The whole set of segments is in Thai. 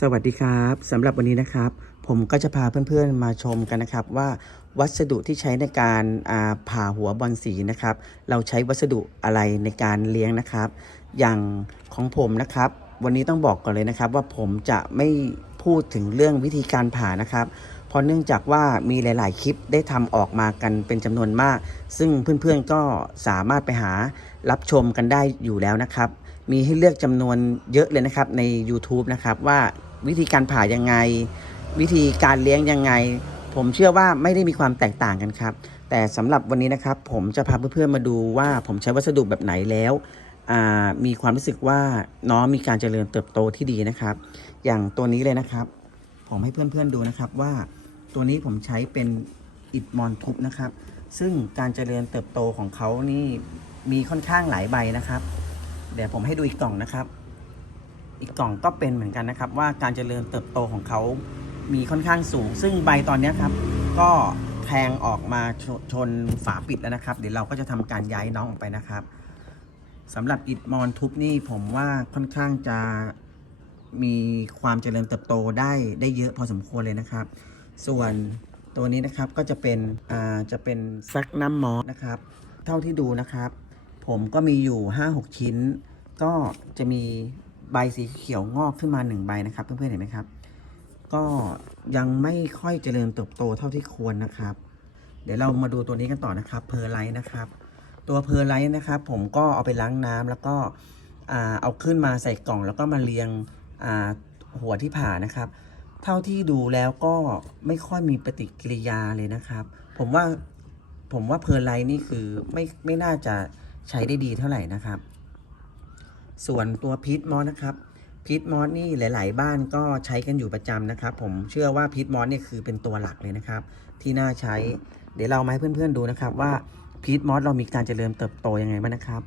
สวัสดีครับสำหรับวันนี้นะครับ ผมก็จะพาเพื่อนๆมาชมกันนะครับ ว่าวัสดุที่ใช้ในการาผ่าหัวบอลสีนะครับ เราใช้วัสดุอะไรในการเลี้ยงนะครับ อย่างของผมนะครับ วันนี้ต้องบอกก่อนเลยนะครับ ว่าผมจะไม่พูดถึงเรื่องวิธีการผ่านะครับเพราะเนื่องจากว่ามีหลาย ๆ คลิปได้ทำออกมากันเป็นจำนวนมาก ซึ่งเพื่อนๆก็สามารถไปหารับชมกันได้อยู่แล้วนะครับ มีให้เลือกจำนวนเยอะเลยนะครับใน YouTube นะครับว่า วิธีการผ่ายังไง วิธีการเลี้ยงยังไง ผมเชื่อว่าไม่ได้มีความแตกต่างกันครับ แต่สำหรับวันนี้นะครับ ผมจะพาเพื่อนๆมาดูว่าผมใช้วัสดุแบบไหนแล้วมีความรู้สึกว่าน้องมีการเจริญเติบโตที่ดีนะครับ อย่างตัวนี้เลยนะครับ ผมให้เพื่อนๆดูนะครับว่าตัวนี้ผมใช้เป็นอิฐมอนทุบนะครับ ซึ่งการเจริญเติบโตของเขานี่มีค่อนข้างหลายใบนะครับ เดี๋ยวผมให้ดูอีกกล่องนะครับ อีกกล่องก็เป็นเหมือนกันนะครับ ว่าการเจริญเติบโตของเขามีค่อนข้างสูง ซึ่งใบตอนนี้ครับ ก็แทงออกมาชชนฝาปิดแล้วนะครับ เดี๋ยวเราก็จะทำการย้ายน้องออกไปนะครับสำหรับอิฐมอนทุบนี่ผมว่าค่อนข้างจะมีความเจริญเติบโตได้ได้เยอะพอสมควรเลยนะครับ ส่วนตัวนี้นะครับก็จะเป็นอ่าจะเป็นซักน้ำมอสนะครับ เท่าที่ดูนะครับ ผมก็มีอยู่ 5-6 ชิ้น ก็จะมี ใบสีเขียวงอกขึ้นมา1ใบนะครับ เพื่อนๆเห็นไหมครับ ก็ยังไม่ค่อยเจริญเติบโตเท่าที่ควรนะครับ เดี๋ยวเรามาดูตัวนี้กันต่อนะครับเพอร์ไลท์นะครับ ตัวเพอร์ไลท์นะครับ ผมก็เอาไปล้างน้ำแล้วก็เอาขึ้นมาใส่กล่อง แล้วก็มาเรียงหัวที่ผ่านะครับ เท่าที่ดูแล้วก็ไม่ค่อยมีปฏิกิริยาเลยนะครับ ผมว่าผมว่าเพอร์ไลท์นี่คือไม่ไม่น่าจะใช้ได้ดีเท่าไหร่นะครับ ส่วนตัวพีทมอสนะครับพีทมอสนี่หลาย ๆ บ้านก็ใช้กันอยู่ประจำนะครับ ผมเชื่อว่าพีทมอสเนี่ยคือเป็นตัวหลักเลยนะครับ ที่น่าใช้ เดี๋ยวเรามาให้เพื่อน ๆ ดูนะครับว่าพีทมอสเรามีการเจริญเติบโตยังไงบ้างนะครับ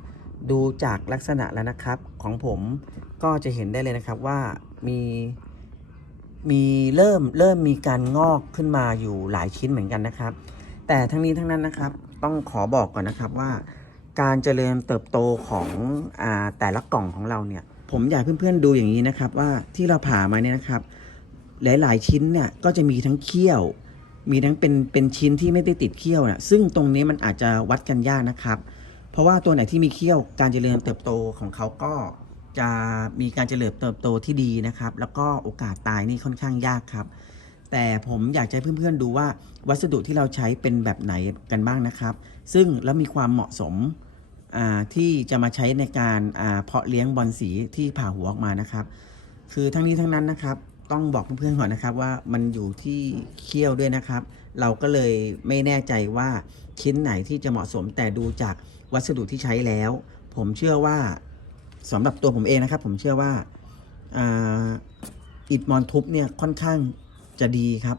ดูจากลักษณะแล้วนะครับ ของผมก็จะเห็นได้เลยนะครับว่ามีมีเริ่มเริ่มมีการงอกขึ้นมาอยู่หลายชิ้นเหมือนกันนะครับ แต่ทั้งนี้ทั้งนั้นนะครับ ต้องขอบอกก่อนนะครับว่า การเจริญเติบโตของอแต่ละกล่องของเราเนี่ย ผมอยากเพื่อนๆดูอย่างนี้นะครับว่าที่เราผ่ามาเนี่ยนะครับ หลายๆชิ้นเนี่ยก็จะมีทั้งเขี้ยว มีทั้งเป็นเป็นชิ้นที่ไม่ได้ติดเขี้ยวนะซึ่งตรงนี้มันอาจจะวัดกันยากนะครับ เพราะว่าตัวไหนที่มีเขี้ยวการเจริญเติบโตของเขาก็จะมีการเจริญเติบโตที่ดีนะครับ แล้วก็โอกาสตายนี่ค่อนข้างยากครับ แต่ผมอยากจะให้เพื่อนๆดูว่าวัสดุที่เราใช้เป็นแบบไหนกันบ้างนะครับ ซึ่งแล้วมีความเหมาะสม ที่จะมาใช้ในการเพาะเลี้ยงบอลสีที่ผ่าหัวออกมานะครับ คือทั้งนี้ทั้งนั้นนะครับ ต้องบอกเพื่อนๆก่อนนะครับว่ามันอยู่ที่เขี้ยวด้วยนะครับ เราก็เลยไม่แน่ใจว่าชิ้นไหนที่จะเหมาะสมแต่ดูจากวัสดุที่ใช้แล้ว ผมเชื่อว่าสำหรับตัวผมเองนะครับ ผมเชื่อว่าอิฐมอนทุบเนี่ยค่อนข้างจะดีครับ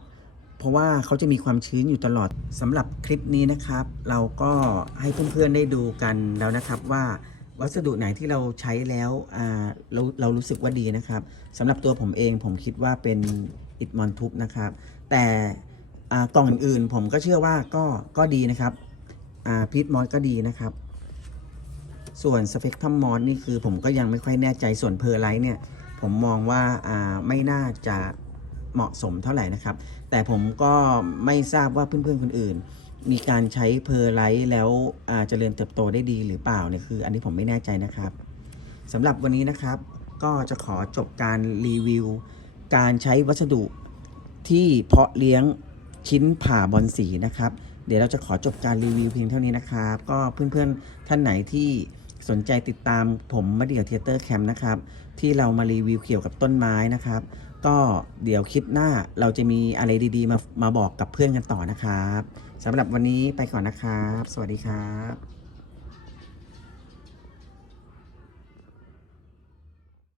เพราะว่าเขาจะมีความชื้นอยู่ตลอดสำหรับคลิปนี้นะครับ เราก็ให้เพื่อนๆได้ดูกันแล้วนะครับว่าวัสดุไหนที่เราใช้แล้วเราเรารู้สึกว่าดีนะครับสำหรับตัวผมเองผมคิดว่าเป็นอิฐมอนทุบนะครับ แต่กล่องอื่นๆ ผมก็เชื่อว่าก็ก็ดีนะครับพีทมอสก็ดีนะครับ ส่วนสเปกทัมมอสนี่คือผมก็ยังไม่ค่อยแน่ใจส่วนเพอร์ไลท์เนี่ย ผมมองว่าไม่น่าจะ เหมาะสมเท่าไหร่นะครับ แต่ผมก็ไม่ทราบว่าเพื่อนๆคนอื่น มีการใช้เพอร์ไลท์แล้วอ่าเจริญเติบโตได้ดีหรือเปล่าเนี่ยคือ อันนี้ผมไม่แน่ใจนะครับสำหรับวันนี้นะครับ ก็จะขอจบการรีวิว การใช้วัสดุที่เพาะเลี้ยงชิ้นผ่าบอลสีนะครับ เดี๋ยวเราจะขอจบการรีวิวเพียงเท่านี้นะครับ ก็เพื่อนๆท่านไหนที่สนใจติดตามผมมาเดียวเทเตอร์แคมป์นะครับ ที่เรามารีวิวเกี่ยวกับต้นไม้นะครับ ก็เดี๋ยวคลิปหน้าเราจะมีอะไรดีๆ มามาบอกกับเพื่อนกันต่อนะครับสำหรับวันนี้ไปก่อนนะครับ สวัสดีครับ